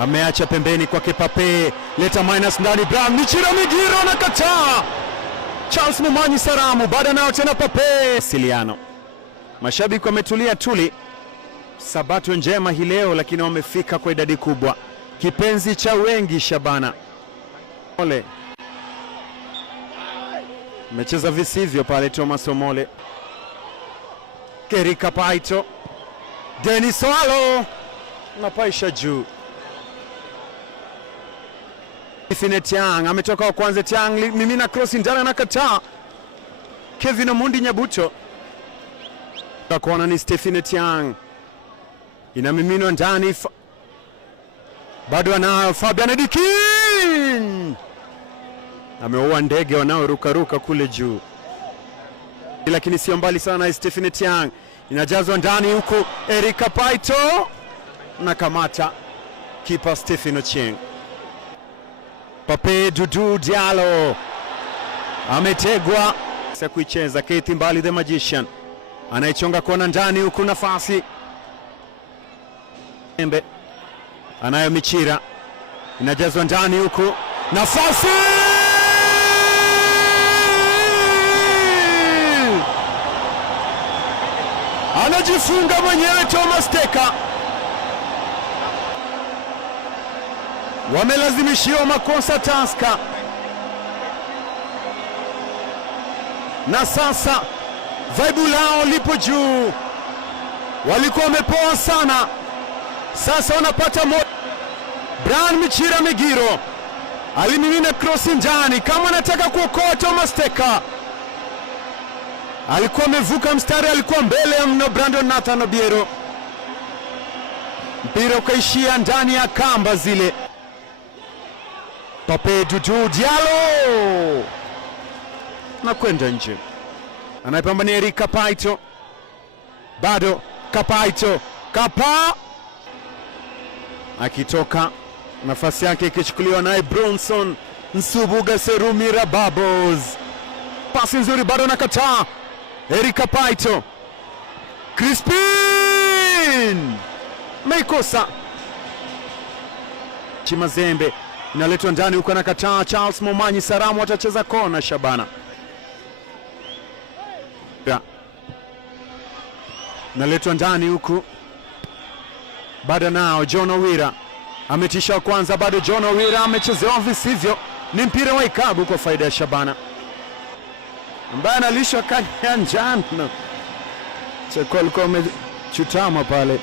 Ameacha pembeni kwa Pape, leta minus ndani, Brian Michira Migiro na kataa. Charles Momanyi Saramu bado nao tena Pape. Siliano. Mashabiki wametulia tuli. Sabato njema hii leo, lakini wamefika kwa idadi kubwa. Kipenzi cha wengi Shabana. Ole. Mecheza visivyo pale Thomas Omole. Kerika Paito. Dennis Walo. Napaisha juu. Stephen Tiang ametoka wa kwanza. Tiang mimina cross ndani na kataa. Kevin Omundi Nyabuto. Kona ni Stephen Tiang. Inamiminwa ndani. Bado ana Fabian Dikin. Ameua ndege wanaoruka kule juu. Lakini sio mbali sana. Stephen Tiang inajazwa ndani huko. Erika Paito na kamata kipa Stephen Ochieng. Pape Dudu Diallo ametegwa sasa kuicheza. Keith Mbali the Magician anaichonga kona ndani huku, nafasi Embe anayo Michira inajazwa ndani huku, nafasi anajifunga mwenyewe Thomas Teka. Wamelazimishiwa makosa Tusker, na sasa vibe lao lipo juu. Walikuwa wamepoa sana, sasa wanapata Brian Michira Migiro alimimina cross ndani kama anataka kuokoa Thomas Teka. Alikuwa amevuka mstari, alikuwa mbele ya mno Brandon Nathan Obiero. Mpira ukaishia ndani ya kamba zile. Pape Dudu Diallo na kwenda nje. Anaipambania Erika Paito. Bado Kapaito. Kapa akitoka, nafasi yake ikichukuliwa naye Bronson Nsubuga Serumira Babos. Pasi nzuri bado nakataa. Erika Paito. Crispin meikosa. Chimazembe inaletwa ndani huko, nakataa. Charles Momanyi Saramu atacheza kona. Shabana inaletwa ndani huku, bado nao John Owira ametisha kwanza, bado John Owira amechezewa visivyo. Ni mpira wa ikabu kwa faida ya Shabana ambaye analishwa kadi ya njano. Cheko alikuwa amechutama pale.